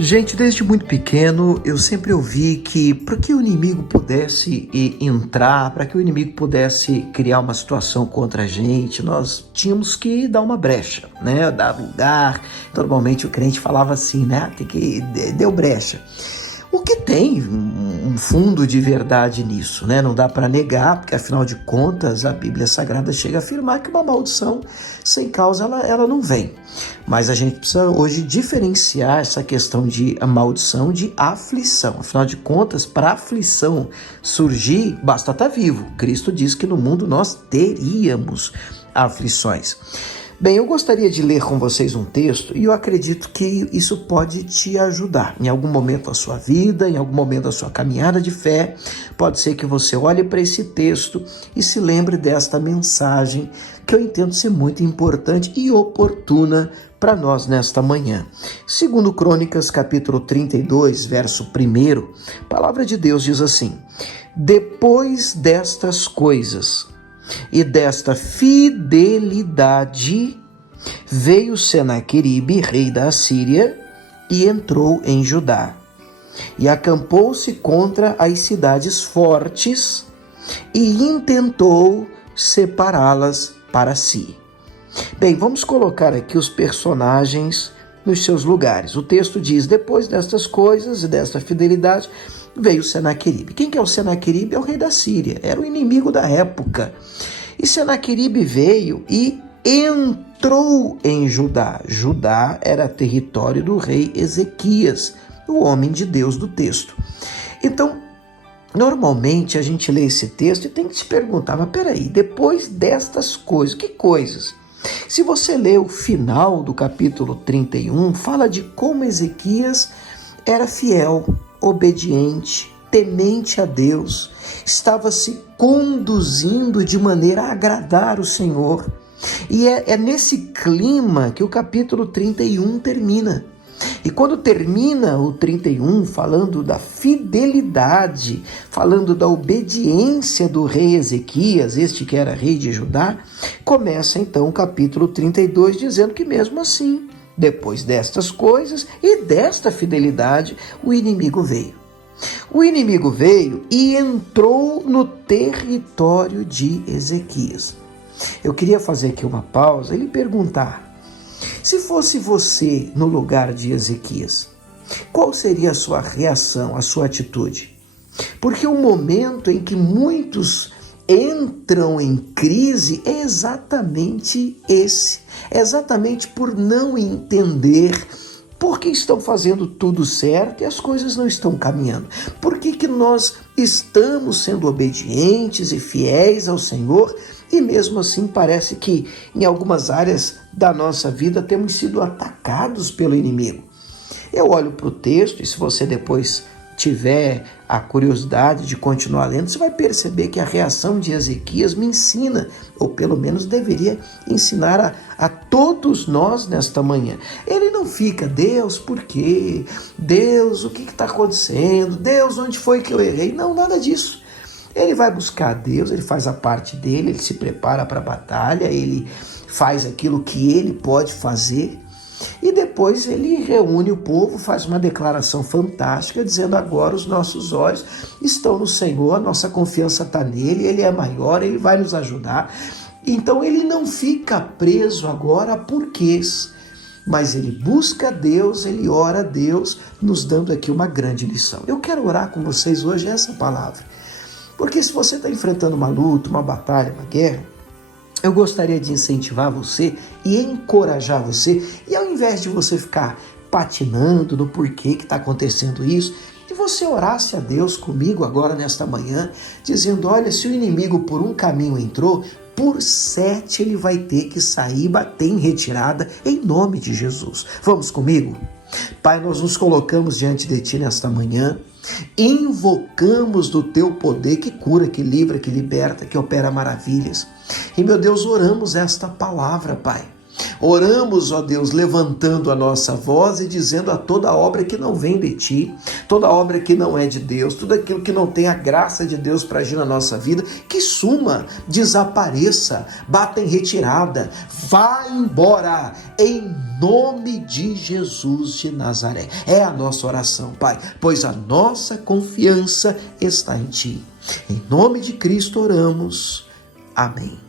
Gente, desde muito pequeno eu sempre ouvi que para que o inimigo pudesse entrar, para que o inimigo pudesse criar uma situação contra a gente, nós tínhamos que dar uma brecha, né? Dar lugar. Normalmente o crente falava assim, né? Deu brecha. O que tem um fundo de verdade nisso, né? Não dá para negar, porque afinal de contas a Bíblia Sagrada chega a afirmar que uma maldição sem causa ela não vem. Mas a gente precisa hoje diferenciar essa questão de maldição de aflição. Afinal de contas, para aflição surgir, basta estar vivo. Cristo diz que no mundo nós teríamos aflições. Bem, eu gostaria de ler com vocês um texto e eu acredito que isso pode te ajudar. Em algum momento da sua vida, em algum momento da sua caminhada de fé, pode ser que você olhe para esse texto e se lembre desta mensagem que eu entendo ser muito importante e oportuna para nós nesta manhã. Segundo Crônicas, capítulo 32, verso 1, a palavra de Deus diz assim: depois destas coisas e desta fidelidade, veio Senaqueribe, rei da Assíria, e entrou em Judá, e acampou-se contra as cidades fortes, e intentou separá-las para si. Bem, vamos colocar aqui os personagens nos seus lugares. O texto diz: depois destas coisas e desta fidelidade, veio Senaqueribe. Quem que é o Senaqueribe? É o rei da Síria, era o inimigo da época. E Senaqueribe veio e entrou em Judá. Judá era território do rei Ezequias, o homem de Deus do texto. Então, normalmente a gente lê esse texto e tem que se perguntar, mas peraí, depois destas coisas, que coisas? Se você ler o final do capítulo 31, fala de como Ezequias era fiel, obediente, temente a Deus, estava se conduzindo de maneira a agradar o Senhor. E é nesse clima que o capítulo 31 termina. E quando termina o 31, falando da fidelidade, falando da obediência do rei Ezequias, este que era rei de Judá, começa então o capítulo 32 dizendo que mesmo assim, depois destas coisas e desta fidelidade, o inimigo veio. O inimigo veio e entrou no território de Ezequias. Eu queria fazer aqui uma pausa e lhe perguntar: se fosse você no lugar de Ezequias, qual seria a sua reação, a sua atitude? Porque o momento em que muitos entram em crise é exatamente esse. É exatamente por não entender por que estão fazendo tudo certo e as coisas não estão caminhando. Por que nós estamos sendo obedientes e fiéis ao Senhor e mesmo assim parece que em algumas áreas da nossa vida temos sido atacados pelo inimigo? Eu olho para o texto e se você depois tiver a curiosidade de continuar lendo, você vai perceber que a reação de Ezequias me ensina, ou pelo menos deveria ensinar a todos nós nesta manhã. Ele não fica: Deus, por quê? Deus, o que está acontecendo? Deus, onde foi que eu errei? Não, nada disso. Ele vai buscar a Deus, ele faz a parte dele, ele se prepara para a batalha, ele faz aquilo que ele pode fazer. E depois ele reúne o povo, faz uma declaração fantástica, dizendo: agora os nossos olhos estão no Senhor, a nossa confiança está nele, ele é maior, ele vai nos ajudar. Então ele não fica preso agora a porquês, mas ele busca Deus, ele ora a Deus, nos dando aqui uma grande lição. Eu quero orar com vocês hoje essa palavra, porque se você está enfrentando uma luta, uma batalha, uma guerra, eu gostaria de incentivar você e encorajar você, e ao invés de você ficar patinando no porquê que está acontecendo isso, que você orasse a Deus comigo agora nesta manhã, dizendo: olha, se o inimigo por um caminho entrou, por 7 ele vai ter que sair e bater em retirada, em nome de Jesus. Vamos comigo? Pai, nós nos colocamos diante de Ti nesta manhã, invocamos do Teu poder que cura, que livra, que liberta, que opera maravilhas. E, meu Deus, oramos esta palavra, Pai. Oramos, ó Deus, levantando a nossa voz e dizendo a toda obra que não vem de Ti, toda obra que não é de Deus, tudo aquilo que não tem a graça de Deus para agir na nossa vida, que suma, desapareça, bata em retirada, vá embora, em nome de Jesus de Nazaré. É a nossa oração, Pai, pois a nossa confiança está em Ti. Em nome de Cristo oramos. Amém.